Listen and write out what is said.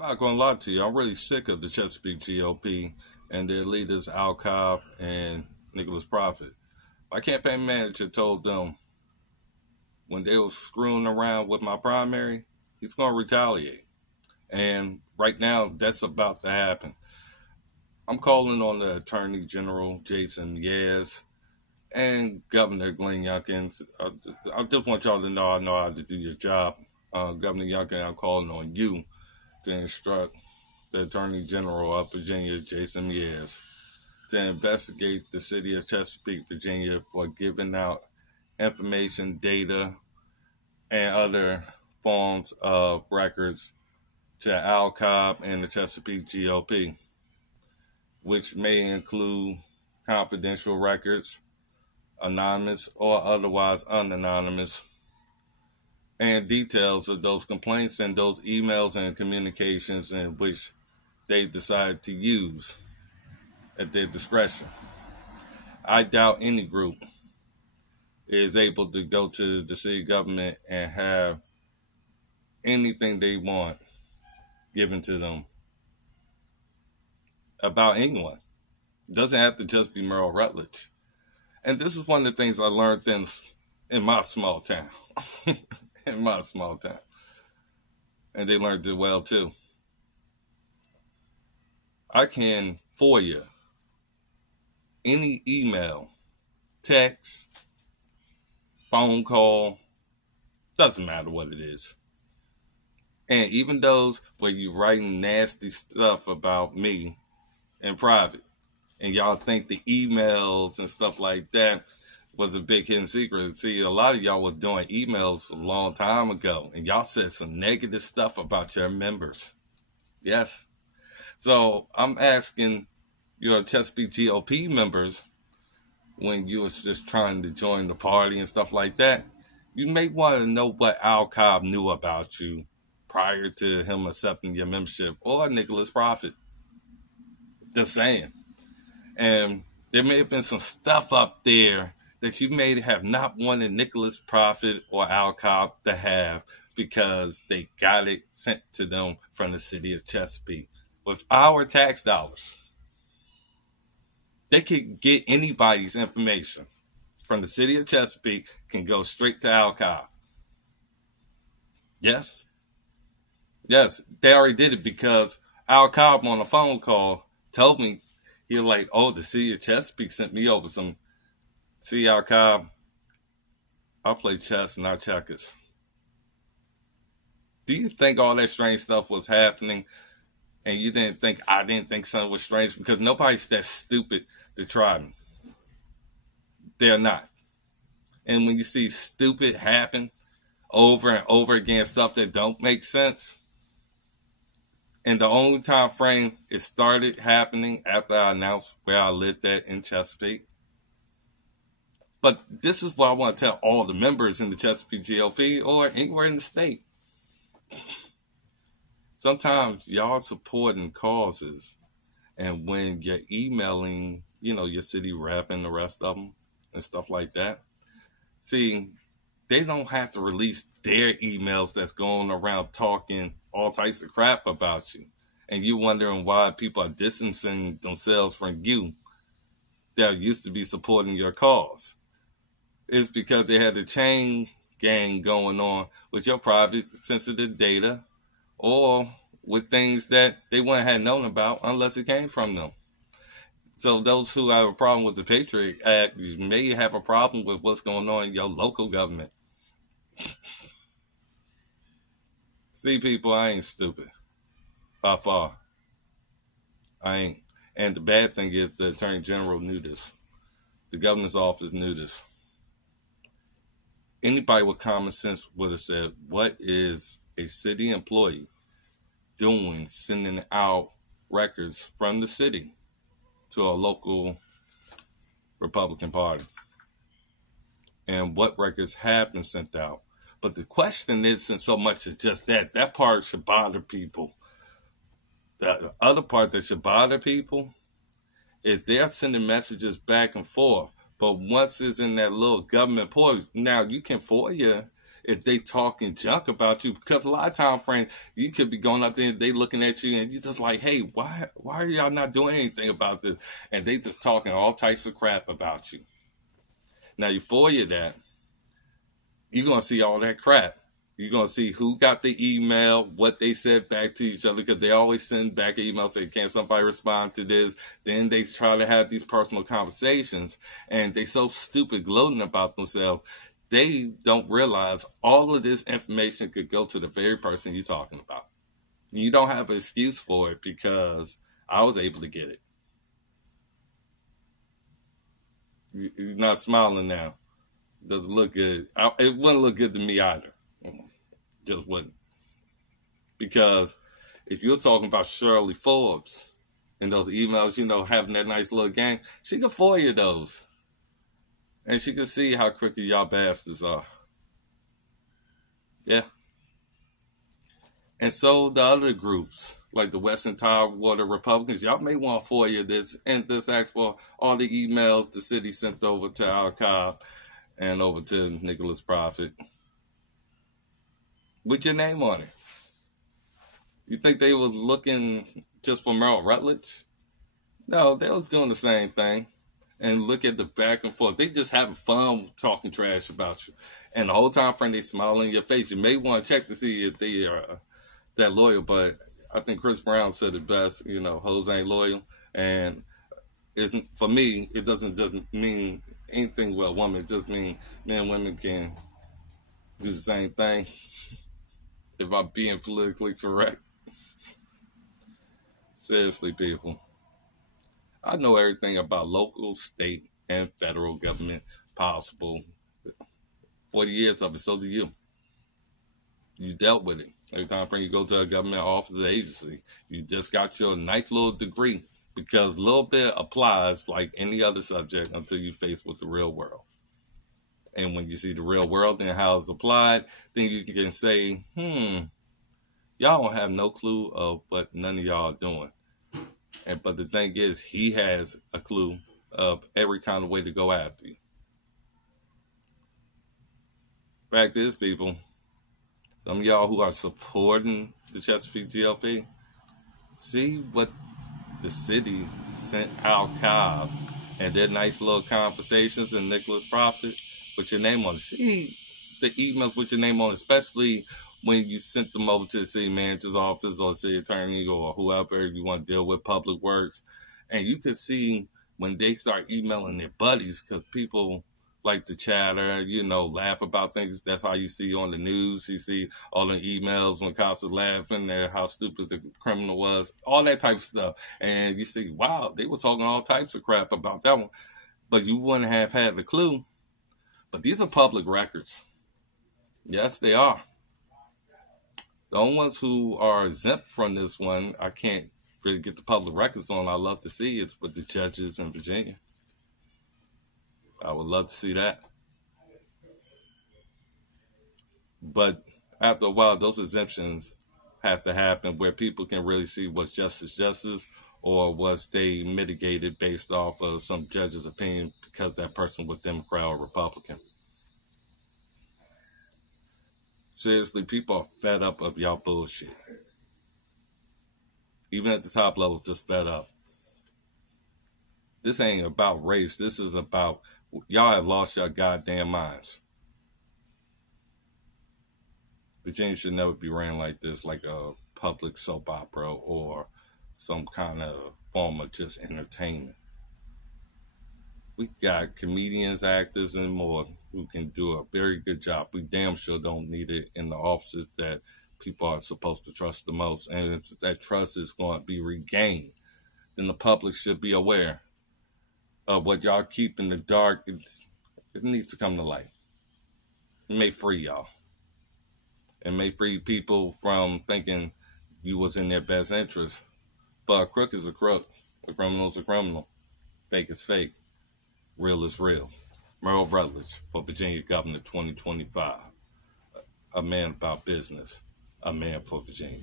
I'm not going to lie to you. I'm really sick of the Chesapeake GOP and their leaders, Al Cobb and Nicholas Prophet. My campaign manager told them when they were screwing around with my primary, he's going to retaliate. And right now, that's about to happen. I'm calling on the Attorney General, Jason Yaz, and Governor Glenn Youngkin. I just want y'all to know I know how to do your job. Governor Youngkin, I'm calling on you to instruct the Attorney General of Virginia, Jason Yaz, to investigate the city of Chesapeake, Virginia, for giving out information, data, and other forms of records to Al Cobb and the Chesapeake GOP, which may include confidential records, anonymous or otherwise unanonymous, and details of those complaints and those emails and communications in which they decide to use at their discretion. I doubt any group is able to go to the city government and have anything they want given to them about anyone. It doesn't have to just be Merle Rutledge. And this is one of the things I learned in my small town. In my small town. And they learned it well too. I can FOIA any email, text, phone call, doesn't matter what it is. And even those where you writing nasty stuff about me in private, and y'all think the emails and stuff like that was a big hidden secret. See, a lot of y'all was doing emails a long time ago, and y'all said some negative stuff about your members. Yes. So I'm asking your Chesapeake GOP members, when you was just trying to join the party and stuff like that, you may want to know what Al Cobb knew about you prior to him accepting your membership, or Nicholas Prophet. Just saying. And there may have been some stuff up there that you may have not wanted Nicholas Prophet or Al Cobb to have because they got it sent to them from the city of Chesapeake with our tax dollars. They could get anybody's information from the city of Chesapeake, can go straight to Al Cobb. Yes. Yes, they already did it because Al Cobb on a phone call told me, he was like, oh, the city of Chesapeake sent me over some. See, Al Cobb, I play chess, not checkers. Do you think all that strange stuff was happening and I didn't think something was strange? Because nobody's that stupid to try me. They're not. And when you see stupid happen over and over again, stuff that don't make sense, and the only time frame it started happening after I announced where I lived at in Chesapeake. But this is what I want to tell all the members in the Chesapeake GOP or anywhere in the state. Sometimes y'all supporting causes, and when you're emailing, your city rep and the rest of them and stuff like that, see, they don't have to release their emails that's going around talking all types of crap about you. And you wondering why people are distancing themselves from you that used to be supporting your cause. It's because they had a chain gang going on with your private sensitive data or with things that they wouldn't have known about unless it came from them. So those who have a problem with the Patriot Act, you may have a problem with what's going on in your local government. See, people, I ain't stupid. By far. I ain't. And the bad thing is the Attorney General knew this. The governor's office knew this. Anybody with common sense would have said, what is a city employee doing sending out records from the city to a local Republican Party? And what records have been sent out? But the question isn't so much as just that. That part should bother people. The other part that should bother people is they're sending messages back and forth. But once it's in that little government portal, now you can FOIA if they talking junk about you, because a lot of times, friends, you could be going up there and they looking at you and you just like, hey, why are y'all not doing anything about this? And they just talking all types of crap about you. Now you FOIA that, you're going to see all that crap. You're going to see who got the email, what they said back to each other, because they always send back an email saying, can somebody respond to this? Then they try to have these personal conversations, and they so stupid gloating about themselves, they don't realize all of this information could go to the very person you're talking about. You don't have an excuse for it because I was able to get it. You're not smiling now. Doesn't look good. It wouldn't look good to me either. Just wouldn't. Because if you're talking about Shirley Forbes and those emails, you know, having that nice little game, she could FOIA those. And she could see how crooked y'all bastards are. Yeah. And so the other groups, like the Western Tidewater Republicans, y'all may want to FOIA this and this ask for all the emails the city sent over to Al Cobb and over to Nicholas Prophet with your name on it. You think they was looking just for Merle Rutledge? No, they was doing the same thing. And look at the back and forth. They just having fun talking trash about you. And the whole time, friend, they smile in your face. You may want to check to see if they are that loyal. But I think Chris Brown said it best, you know, hoes ain't loyal. And for me, it doesn't mean anything with a woman. It just means men and women can do the same thing. If I'm being politically correct. Seriously, people. I know everything about local, state, and federal government possible. 40 years of it, so do you. You dealt with it. Every time you go to a government office or agency, you just got your nice little degree because a little bit applies like any other subject until you face with the real world. And when you see the real world and how it's applied, then you can say, y'all don't have no clue of what none of y'all are doing. But the thing is, he has a clue of every kind of way to go after you. Fact is, people, some of y'all who are supporting the Chesapeake GOP, see what the city sent Al Cobb and their nice little conversations and Nicholas Prophet with your name on it. See the emails with your name on it, especially when you sent them over to the city manager's office or city attorney or whoever you want to deal with, public works. And you could see when they start emailing their buddies, because people like to chatter, you know, laugh about things. That's how you see on the news. You see all the emails when cops are laughing at how stupid the criminal was, all that type of stuff. And you see, wow, they were talking all types of crap about that one. But you wouldn't have had the clue. But these are public records. Yes, they are. The only ones who are exempt from this one, I can't really get the public records on. I love to see it's with the judges in Virginia. I would love to see that. But after a while, those exemptions have to happen where people can really see what's justice, or was they mitigated based off of some judge's opinion because that person was Democrat or Republican. Seriously, people are fed up of y'all bullshit. Even at the top level, just fed up. This ain't about race. This is about, y'all have lost your goddamn minds. Virginia should never be ran like this, like a public soap opera or some kind of form of just entertainment. We got comedians, actors, and more who can do a very good job. We damn sure don't need it in the offices that people are supposed to trust the most. And if that trust is going to be regained, then the public should be aware of what y'all keep in the dark. It needs to come to light. It may free y'all. It may free people from thinking you was in their best interest. But a crook is a crook. A criminal is a criminal. Fake is fake. Real is real. Merle Rutledge for Virginia Governor 2025. A man about business. A man for Virginia.